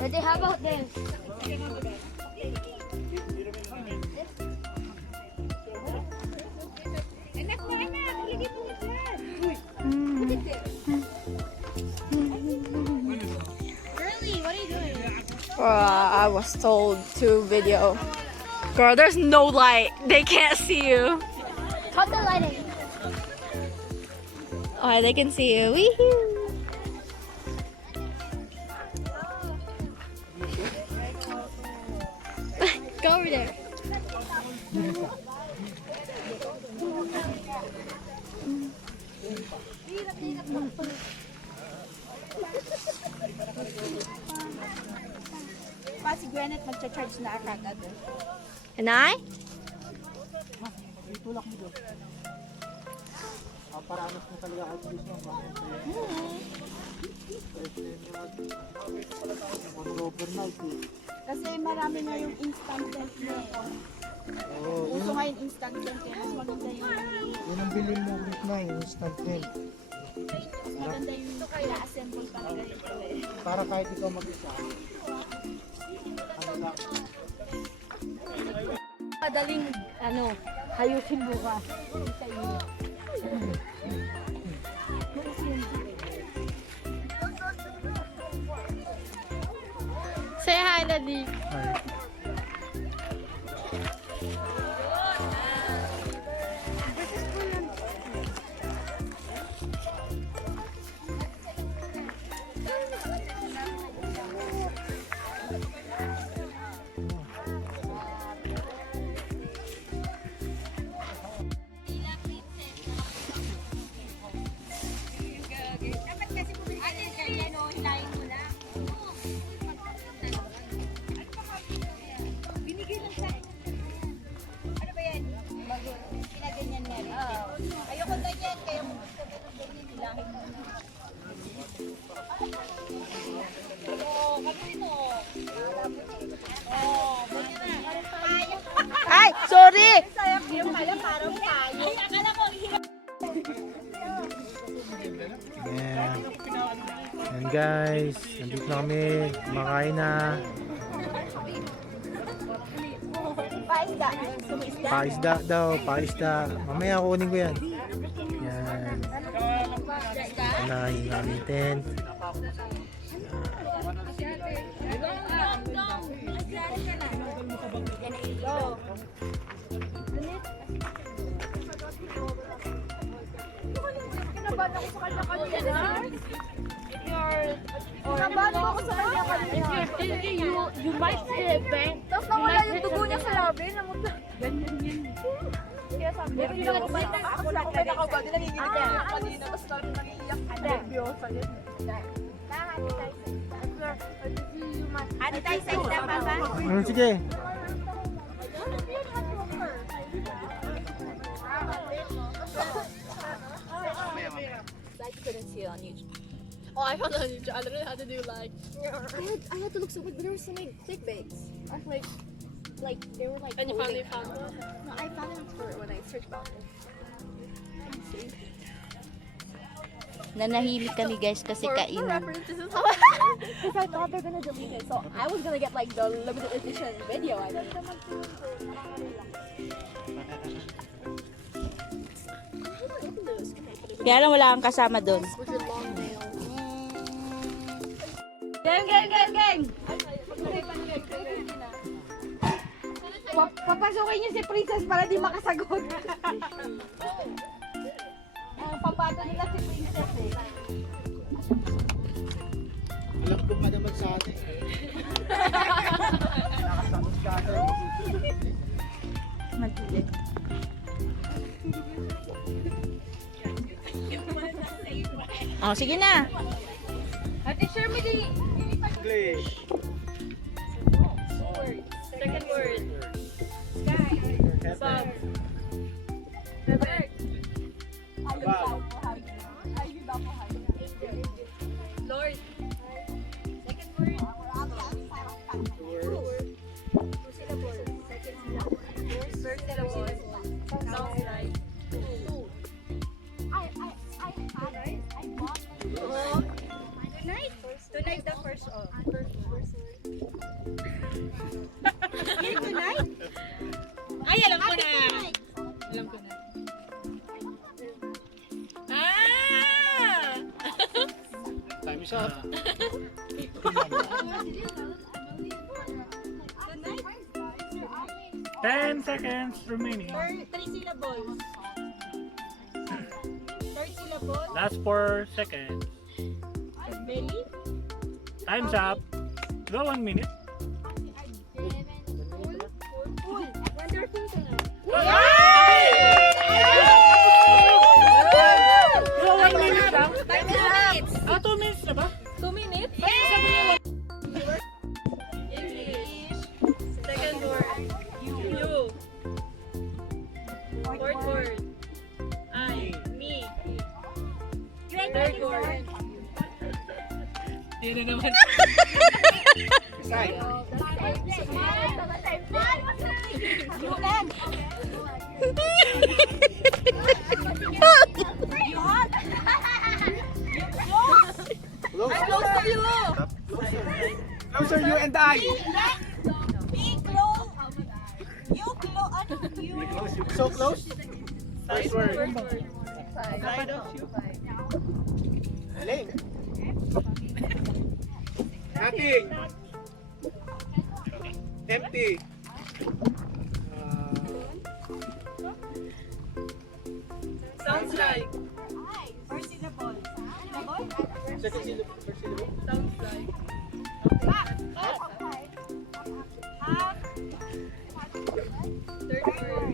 Ready, how about this? I was told to video. Girl, there's no light. They can't see you. Cut the lighting. Oh, they can see you. Wee-hoo. Go over there. Pa si Gwyneth magcha-charge na agad. And I? Itulak mo doon. Paranas mo talaga ako gusto mo. Overnight eh. Kasi marami na yung instant lens na eh. Uso nga yung instant lens kaya mas maganda yung Yun ang bilhin mo ulit na yung instant lens. mas maganda yung na-assemble talaga yun. Para kahit ikaw mag-isa. Ano lang. Madaling, hayusin bukas. Say hi, Daddy. Ayoko na yan, kaya mo gusto ko ganyan nilahin mo. Ay, sorry! Sayang yung pala parang tayo. Yeah. And guys, nandito na kami. Kumakain na. Paisda. Sumisda. Paisda daw, paisda. Mamaya kunin ko yan. Yan. Ito na yung aming tent. Kinabahan ako sa kanya kanina. Kinabahan ako sa kanya kanina. You might see a bank. Tapos nawala yung dugo niya sa labi. Ganyan yan. Kaya sabi ko, hindi ako ba nakabadi, nanginginig ako kanina. Tapos sabi nangiiyak. Nervyosa yun. Ano tayo sa isda pa ba? Sige. I couldn't see it on YouTube. Oh, I found it on YouTube. I literally had to do like... I had to look so good, but there were so many clickbaits. Like they were like... And you finally found one? No, I found it for when I searched about it. Nanahimik kami guys kasi kainan. Because I thought they're gonna delete it, so I was gonna get like the limited edition video. I don't know. Kaya lang wala kang kasama doon. Gang! Papasukin niyo si Princess para di makasagot. Papato nila si Princess eh. Alam ko pa naman sa atin. Nakasagot ka ito. Matulit. Oh, sige na. Ate, share mo din. English. Second word. Sky. Lord. Second word. Two syllables. Second syllable. First syllable. Sounds like. I bought tonight the first Time's up. 10 seconds remaining. Three syllables. Third syllable. Last 4 seconds. Belly. Time's up. Go 1 minute. Go 1 minute lang. 2 minutes na ba? 2 minutes? English. Second word. You. Fourth word. I. Me. Third word. Yun na naman. Closer you and I. So close. First word. Ling. Nothing. Empty. Sounds like. Second syllable. First syllable. Sounds like. Third word.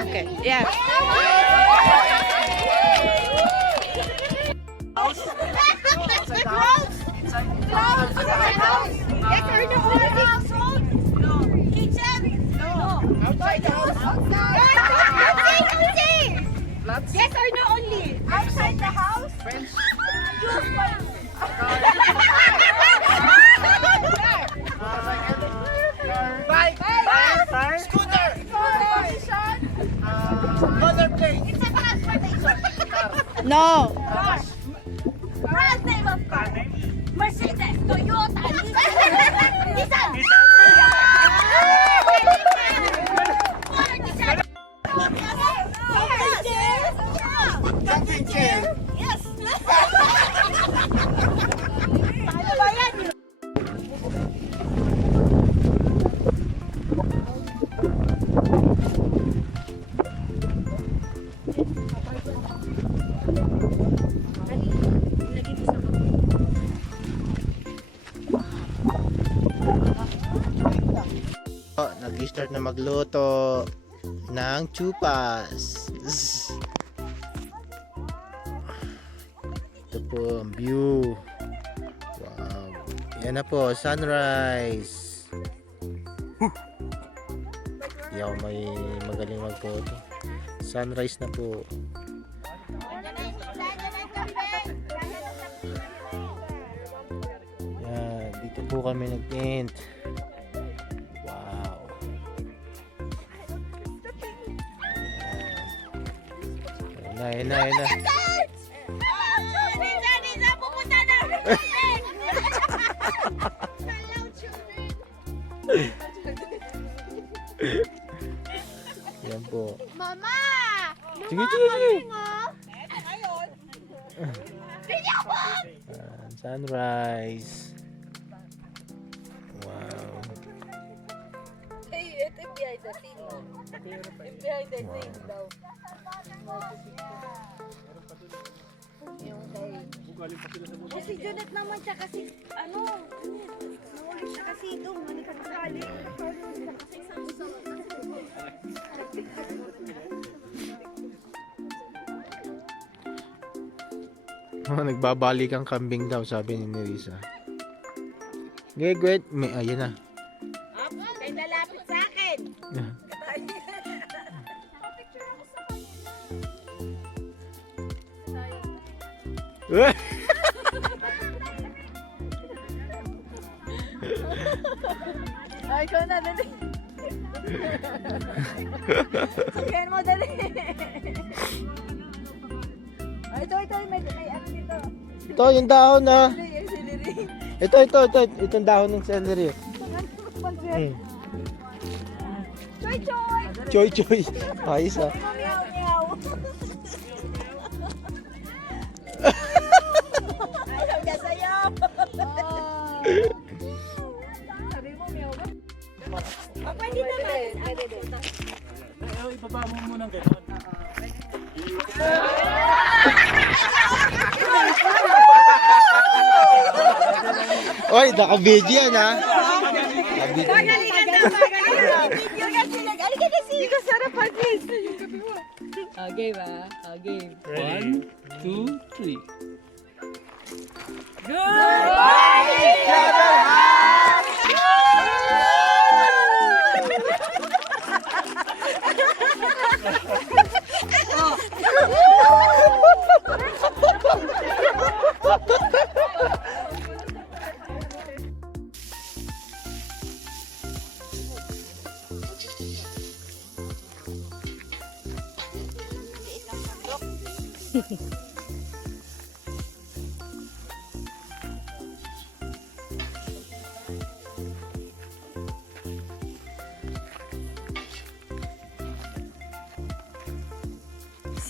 Okay. Yeah. Outside the house. Yes or no only? Outside the house? Friends. Bike. Scooter. Rollerblade. It's a transportation. No. Brand name of car. Mercedes, Toyota, Nissan. Camping chair. Yes. Ano ba yan? Nag-start na magluto ng chupas. Ito po ang view. Wow. Yan na po, sunrise. Hindi ako may magaling mag-photo. Sunrise na po. Yan, dito po kami nag-paint. Wow. Ayan na. Yan po. Mama! Sige. Sunrise. Wow. Hey, ito yung behind the scene. Yung behind the scene daw. Yung kay... Si Junet naman siya kasi, nahuli siya kasi doon, manikasali. Nagbabalik ang kambing daw, sabi ni Nerissa. Gwet. Ayan na. May lalapit sa akin. Ay, ikaw na, dali. Again mo, dali. Ay, ito, may ano dito. Ito, yung dahon na. Ay, celery. Ito. Itong dahon ng celery. Choy choy. Ayos ah. Meow, meow. Ayaw niya sa'yo. Sabi mo, meow ba? Pwede naman. Pwede. Ibaba mo muna ng gano'n. Oy, naka-video yan ha. Game ah. Game. 1, 2, 3.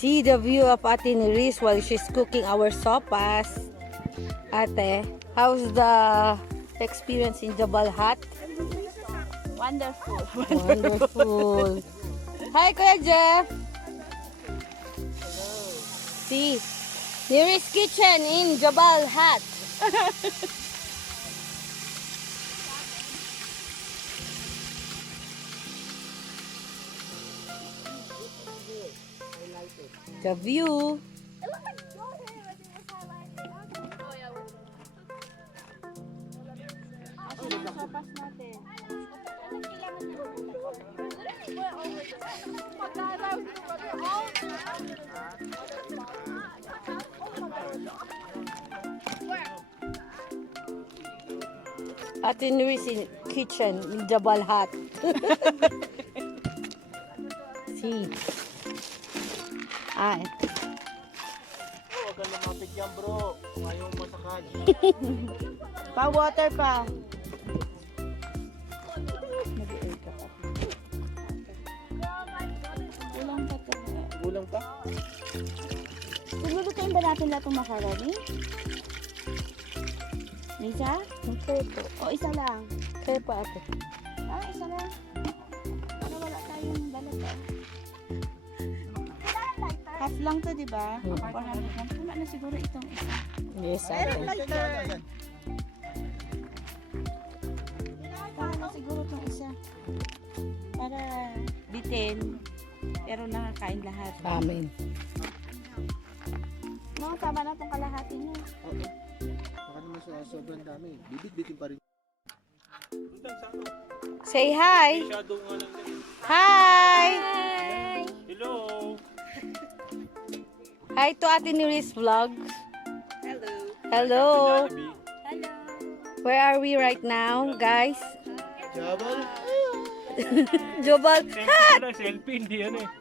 See the view of Ate Neris while she's cooking our sopas. Ate, how's the experience in Jebel Hatt? Wonderful. Wonderful. Hi, Kuya Jeff. See, Neris Kitchen in Jebel Hatt. The view. Ate Neris in kitchen in Jebel Hatt. See. Ay. Huwag ka lumapit yan bro. Ayaw masakal. Pa-water pa. Kulang pa? Lulutuin ba natin lahat ng macaroni? Isa? Okay po. O isa lang? Okay po, ate. Ah, isa lang. Para wala tayong dalaga. Half lang to, di ba? 400 lang. Wala na siguro itong isa. Yes, ate. Wala na siguro itong isa. Para bitin. Pero nakakain lahat. Amen. No, tama na itong kalahati niya. Okay. Baka naman sobrang dami. Bibit-bitin pa rin. Say hi! Shadow nga lang din. Hi! Hello. Hi to Ate Neris Vlogs. Hello. Hello! Hello. Where are we right now, guys? Jebel? Jebel Hatt! Selfie, hindi yan eh.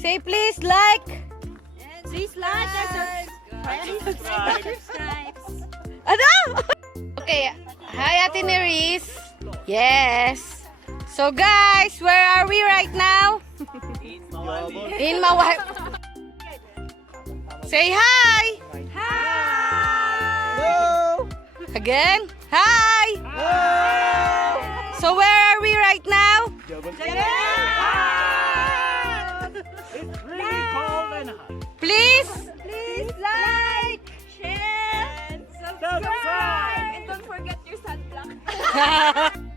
Say please like. Please like and Subscribe. Ano? Okay. Hi, Ate Neris. Yes. So, guys, where are we right now? In Mawai. Say hi. Hello! Again. Hi. So, where are we right now? It's really cold and hot. Please. please like, share, and subscribe. And don't forget your sunblock.